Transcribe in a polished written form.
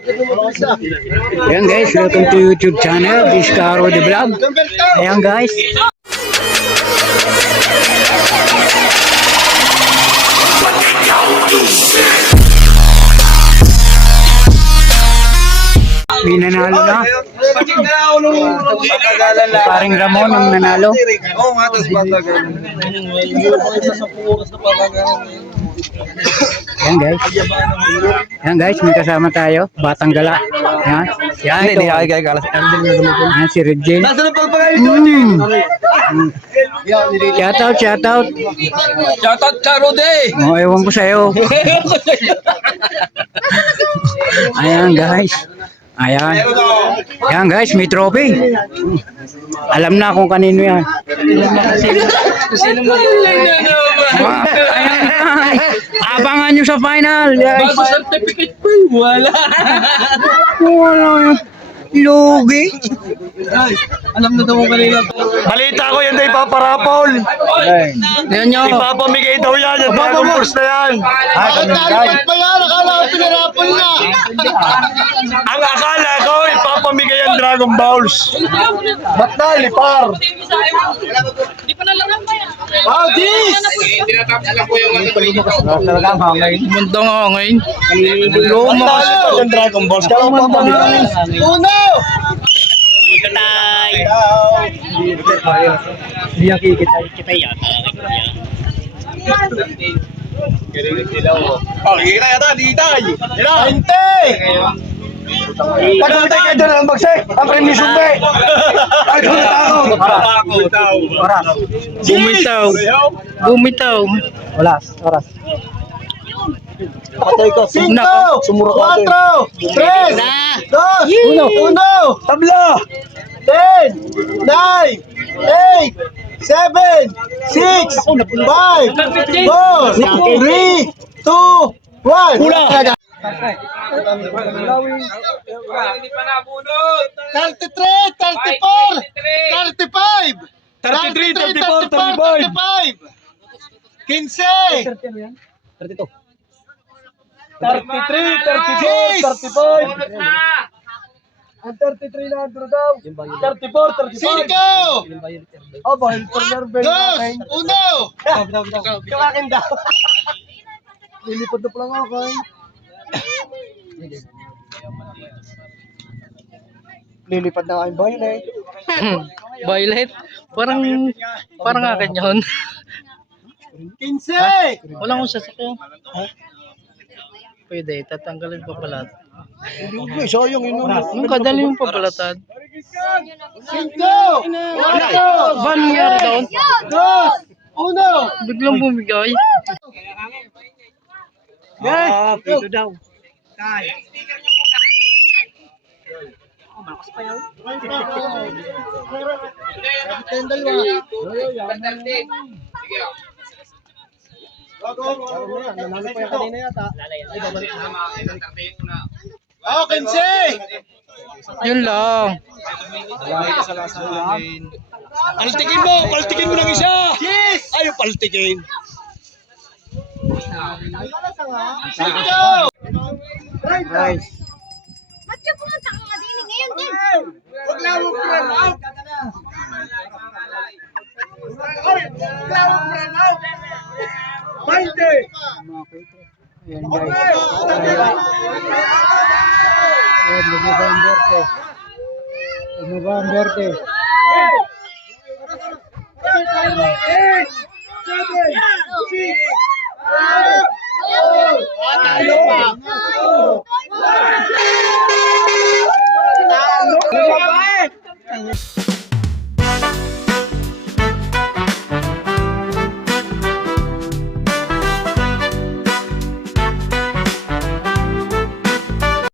Ayan guys, welcome to YouTube channel, Discaro the Vlog. Ayan guys. May nanalo na. Paring Ramon ang nanalo. Oo nga, tapos patagalan. Ayan guys. Ayan guys, may kasama tayo. Batang Gala. Ayan. Ayan ito. Ayan si Regine. Nasa na pagpagay ito, Jin? Shoutout, shoutout. Shoutout ka, Rode! Oh, ewan ko sa'yo. Ayan guys. Ayan. Ayan guys, may trophy. Alam na kung kanino yan. Sino mo? Ayan guys. Abangan nyo sa final. Guys. Bago certificate po, wala. Wala yun. Lugi. Ay, alam na daw ko kanina. Balita ko yan daw ipaparapol. Ayan nyo. Ipapamigay daw yan. Yung Dragon Force na yan. Talipad pa yan, akala ko pinarapol na. Ang akala ko ipapamigay ang Dragon Balls. Ba't na? Lipar. Di pa nalangan pa yan. Wow, this! Mundang hangin. Ba't na? Lipar yung Dragon Balls. Kaya papamigay. Uno! Hindi kita yata. Oh, kikita yata. Ditay. Hinte! Pagkakita kayo doon ang bagsik. Ang premyo sumbe. Ay, doon na ako. Bumitaw. Bumitaw. Oras. Patay ka. Cinco! Cuatro! Tres! Dos! Uno! Tabla. 10! 9! 8! 7! 6! 5! 4! 3! 2! 1! Pula. 33! 34! 35! 33, 34, 35! 15! 33, 34, 35. Ang 33 na andro daw. 34, 35. Cinco! Oh, bahil partner Ben. Dos! Uno! Kawakin daw. Lilipad na pala nga kay. Lilipad na kayong violet. Violet. Parang akin yun. 15! Wala akong sasakyan. Pwede, tatanggalin pa pala. Hindi, sayang yun. Yung kadali yung papalatad. Cinco! Cuatro! Ba, nangyari doon? Dos! Uno! Biglang bumigay. Pito daw. Oh, 15! Yun lang. Paltikin mo ng isa. Yes! Ayaw paltikin. Cinco! Guys. Ba't siya pumunta ka nga din ngayon din? Ayan guys. Ayan, November 10.